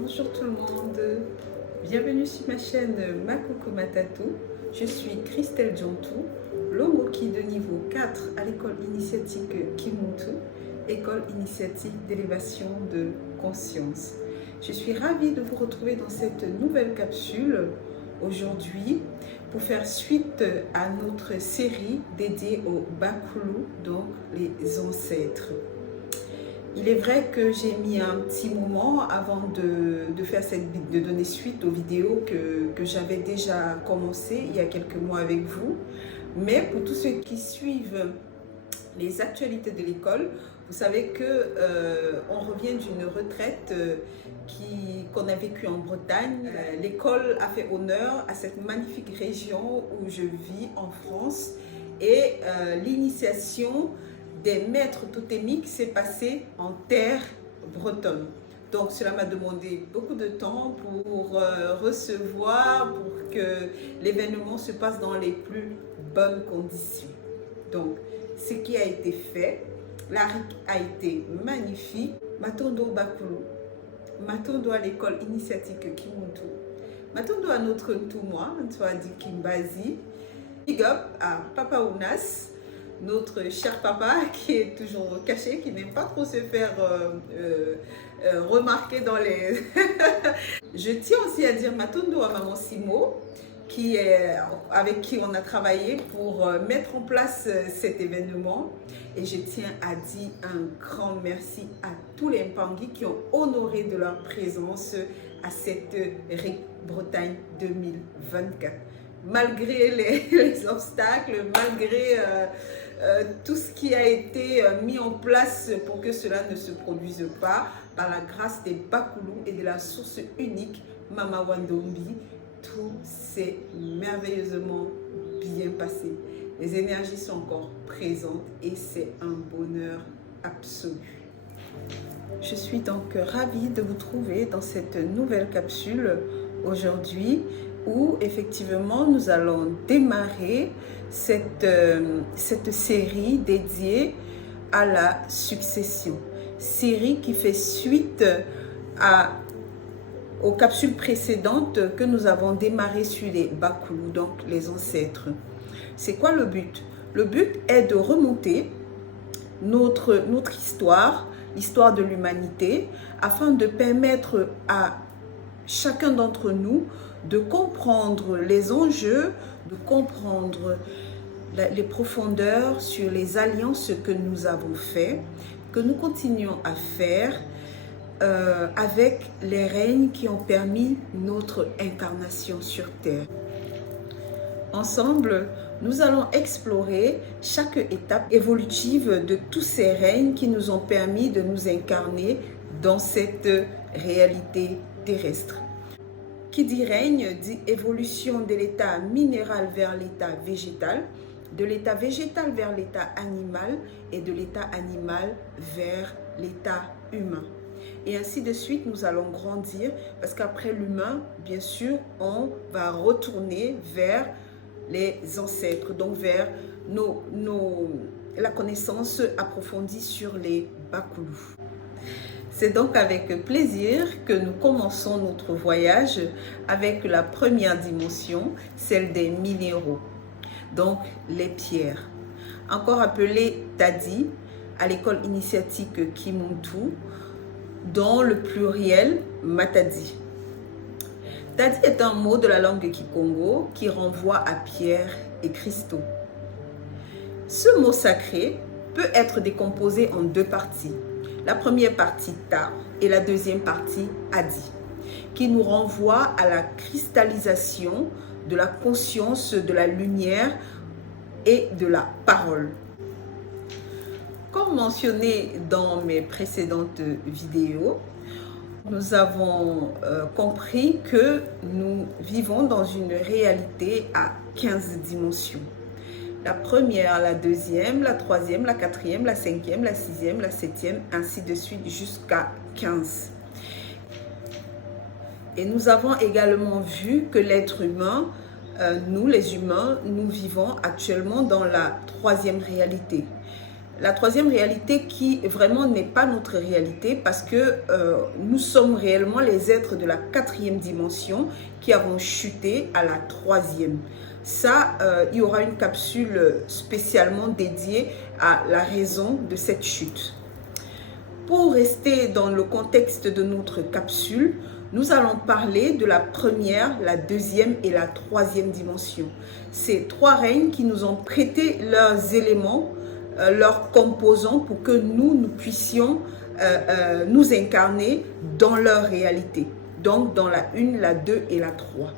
Bonjour tout le monde, bienvenue sur ma chaîne Makoko Matatou. Je suis Christelle Djantou, Lomoki de niveau 4 à l'école initiatique Kimuntu, école initiatique d'élévation de conscience. Je suis ravie de vous retrouver dans cette nouvelle capsule aujourd'hui pour faire suite à notre série dédiée au Bakulu, donc les ancêtres. Il est vrai que j'ai mis un petit moment avant de donner suite aux vidéos que j'avais déjà commencé il y a quelques mois avec vous. Mais pour tous ceux qui suivent les actualités de l'école, vous savez qu'on revient d'une retraite qu'on a vécue en Bretagne. L'école a fait honneur à cette magnifique région où je vis en France et l'initiation des maîtres totémiques s'est passé en terre bretonne. Donc cela m'a demandé beaucoup de temps pour recevoir, pour que l'événement se passe dans les plus bonnes conditions. Donc ce qui a été fait, la RIC a été magnifique. Matondo Bakulu, Matondo à l'école initiatique Kimuntu, Matondo à notre Ntumwa, Ntwadi Kimbazi, big up à Papa Ounas, notre cher papa qui est toujours caché, qui n'aime pas trop se faire remarquer dans les... Je tiens aussi à dire Matondo à Maman Simo, avec qui on a travaillé pour mettre en place cet événement. Et je tiens à dire un grand merci à tous les Mpangi qui ont honoré de leur présence à cette RIC Bretagne 2024. Malgré les obstacles, malgré tout ce qui a été mis en place pour que cela ne se produise pas, par la grâce des Bakulu et de la source unique Mama Wandombi, tout s'est merveilleusement bien passé. Les énergies sont encore présentes et c'est un bonheur absolu. Je suis donc ravie de vous trouver dans cette nouvelle capsule aujourd'hui où effectivement nous allons démarrer cette série dédiée à la succession. Série qui fait suite aux capsules précédentes que nous avons démarrées sur les Bakulu, donc les ancêtres. C'est quoi le but? Le but est de remonter notre histoire, l'histoire de l'humanité, afin de permettre à chacun d'entre nous de comprendre les enjeux, de comprendre les profondeurs sur les alliances que nous avons faites, que nous continuons à faire avec les règnes qui ont permis notre incarnation sur Terre. Ensemble, nous allons explorer chaque étape évolutive de tous ces règnes qui nous ont permis de nous incarner dans cette réalité terrestre. Qui dit règne dit évolution de l'état minéral vers l'état végétal, de l'état végétal vers l'état animal et de l'état animal vers l'état humain. Et ainsi de suite, nous allons grandir parce qu'après l'humain, bien sûr, on va retourner vers les ancêtres, donc vers la connaissance approfondie sur les Bakulu. C'est donc avec plaisir que nous commençons notre voyage avec la première dimension, celle des minéraux, donc les pierres. Encore appelées Tadi à l'école initiatique Kimuntu, dont le pluriel Matadi. Tadi est un mot de la langue Kikongo qui renvoie à pierre et cristaux. Ce mot sacré peut être décomposé en deux parties. La première partie Ta et la deuxième partie Adi, qui nous renvoie à la cristallisation de la conscience, de la lumière et de la parole. Comme mentionné dans mes précédentes vidéos, nous avons compris que nous vivons dans une réalité à 15 dimensions. La première, la deuxième, la troisième, la quatrième, la cinquième, la sixième, la septième, ainsi de suite jusqu'à 15. Et nous avons également vu que l'être humain, nous les humains, nous vivons actuellement dans la troisième réalité. La troisième réalité qui vraiment n'est pas notre réalité parce que nous sommes réellement les êtres de la quatrième dimension qui avons chuté à la troisième. Ça, il y aura une capsule spécialement dédiée à la raison de cette chute. Pour rester dans le contexte de notre capsule, nous allons parler de la première, la deuxième et la troisième dimension. Ces trois règnes qui nous ont prêté leurs éléments, leurs composants pour que nous puissions nous incarner dans leur réalité. Donc dans la 1, la 2 et la 3.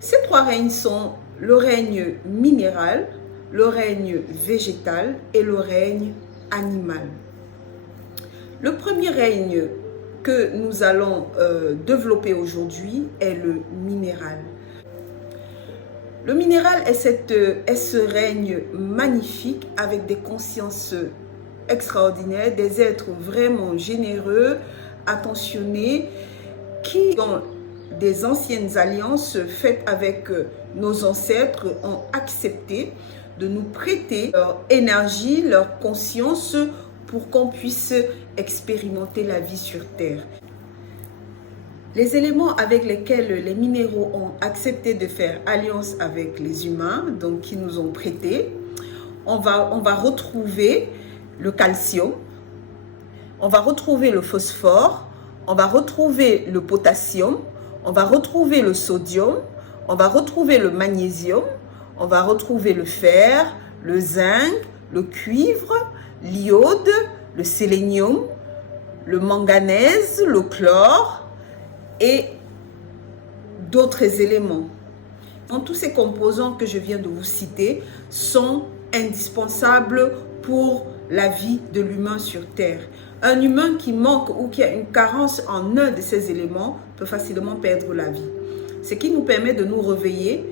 Ces trois règnes sont le règne minéral, le règne végétal et le règne animal. Le premier règne que nous allons développer aujourd'hui est le minéral. Le minéral est ce règne magnifique avec des consciences extraordinaires, des êtres vraiment généreux, attentionnés, qui dans des anciennes alliances faites avec nos ancêtres ont accepté de nous prêter leur énergie, leur conscience pour qu'on puisse expérimenter la vie sur Terre. Les éléments avec lesquels les minéraux ont accepté de faire alliance avec les humains, donc qui nous ont prêté, on va retrouver le calcium, on va retrouver le phosphore, on va retrouver le potassium, on va retrouver le sodium, on va retrouver le magnésium, on va retrouver le fer, le zinc, le cuivre, l'iode, le sélénium, le manganèse, le chlore et d'autres éléments. Donc, tous ces composants que je viens de vous citer sont indispensables pour la vie de l'humain sur Terre. Un humain qui manque ou qui a une carence en un de ces éléments peut facilement perdre la vie. Ce qui nous permet de nous réveiller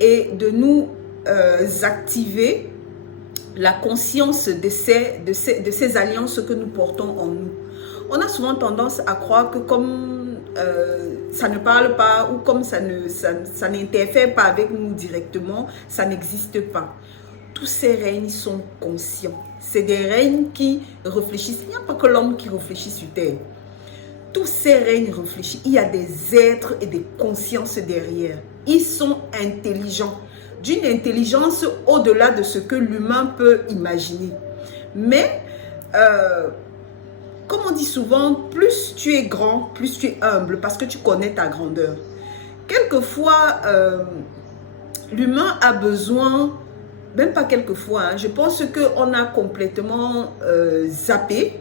et de nous activer la conscience de ces alliances que nous portons en nous. On a souvent tendance à croire que comme ça ne parle pas ou comme ça n'interfère pas avec nous directement, ça n'existe pas. Tous ces règnes sont conscients. C'est des règnes qui réfléchissent. Il n'y a pas que l'homme qui réfléchit sur Terre. Tous ces règnes réfléchissent. Il y a des êtres et des consciences derrière. Ils sont intelligents. D'une intelligence au-delà de ce que l'humain peut imaginer. Mais, comme on dit souvent, plus tu es grand, plus tu es humble parce que tu connais ta grandeur. Quelquefois, l'humain a besoin, même pas quelquefois, hein, je pense qu'on a complètement zappé,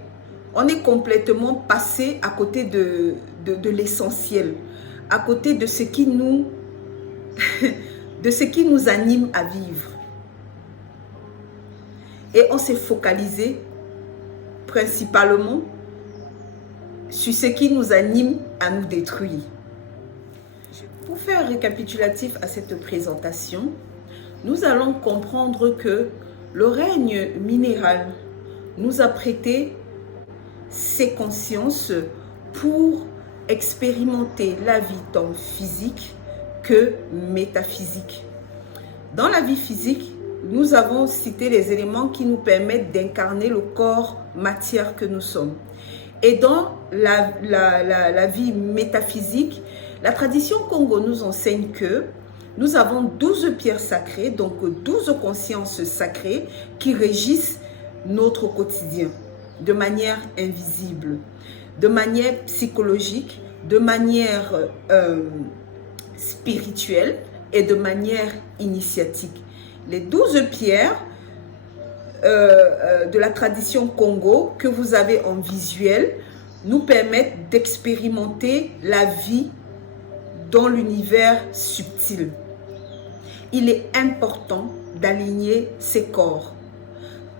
on est complètement passé à côté de l'essentiel, à côté de ce qui nous... de ce qui nous anime à vivre. Et on s'est focalisé principalement sur ce qui nous anime à nous détruire. Pour faire un récapitulatif à cette présentation, nous allons comprendre que le règne minéral nous a prêté ses consciences pour expérimenter la vie tant physique que métaphysique. Dans la vie physique, nous avons cité les éléments qui nous permettent d'incarner le corps matière que nous sommes. Et dans la vie métaphysique, la tradition Congo nous enseigne que nous avons 12 pierres sacrées, donc 12 consciences sacrées qui régissent notre quotidien de manière invisible, de manière psychologique, de manière spirituelle et de manière initiatique. Les 12 pierres de la tradition Congo que vous avez en visuel nous permettent d'expérimenter la vie dans l'univers subtil. Il est important d'aligner ces corps.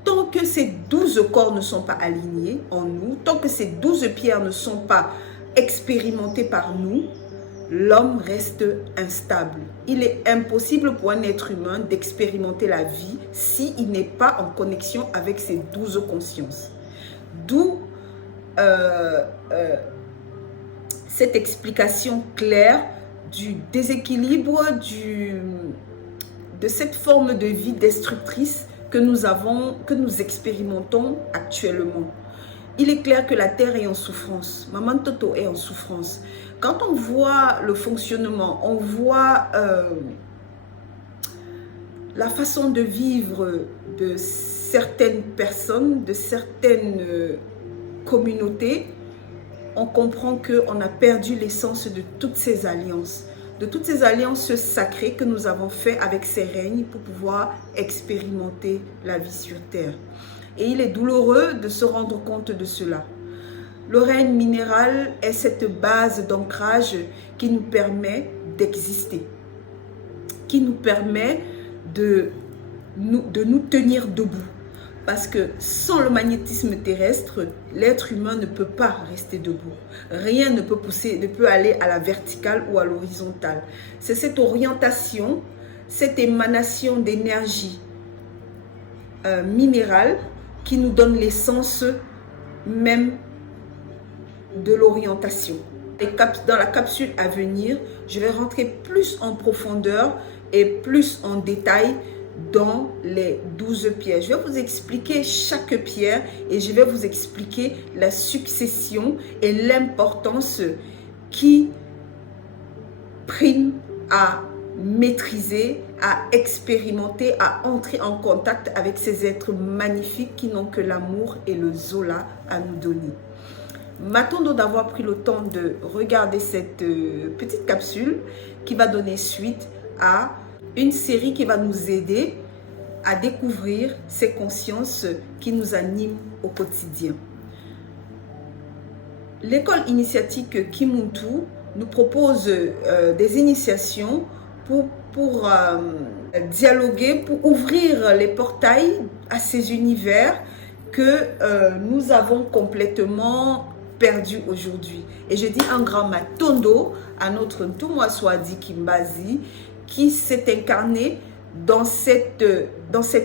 Tant que ces 12 corps ne sont pas alignés en nous, tant que ces 12 pierres ne sont pas expérimentées par nous, l'homme reste instable. Il est impossible pour un être humain d'expérimenter la vie s'il n'est pas en connexion avec ses 12 consciences. D'où cette explication claire du déséquilibre, de cette forme de vie destructrice que nous expérimentons actuellement. Il est clair que la terre est en souffrance. Maman Toto est en souffrance. Quand on voit le fonctionnement, on voit la façon de vivre de certaines personnes, de certaines communautés, on comprend qu'on a perdu l'essence de toutes ces alliances sacrées que nous avons fait avec ces règnes pour pouvoir expérimenter la vie sur terre. Et il est douloureux de se rendre compte de cela. Le règne minéral est cette base d'ancrage qui nous permet d'exister, qui nous permet de nous tenir debout. Parce que sans le magnétisme terrestre, l'être humain ne peut pas rester debout. Rien ne peut aller à la verticale ou à l'horizontale. C'est cette orientation, cette émanation d'énergie minérale qui nous donne l'essence même de l'orientation. Dans la capsule à venir, je vais rentrer plus en profondeur et plus en détail dans les 12 pierres. Je vais vous expliquer chaque pierre et je vais vous expliquer la succession et l'importance qui prime à maîtriser, à expérimenter, à entrer en contact avec ces êtres magnifiques qui n'ont que l'amour et le Zola à nous donner. M'attendons d'avoir pris le temps de regarder cette petite capsule qui va donner suite à une série qui va nous aider à découvrir ces consciences qui nous animent au quotidien. L'école initiatique Kimuntu nous propose des initiations pour dialoguer, pour ouvrir les portails à ces univers que nous avons complètement perdus aujourd'hui. Et je dis un grand matondo à notre Ntumwaswadi Kimbazi qui s'est incarné dans cette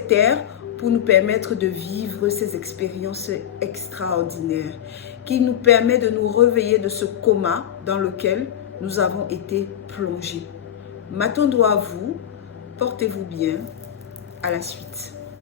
terre pour nous permettre de vivre ces expériences extraordinaires, qui nous permet de nous réveiller de ce coma dans lequel nous avons été plongés. Matondo à vous, portez-vous bien, à la suite.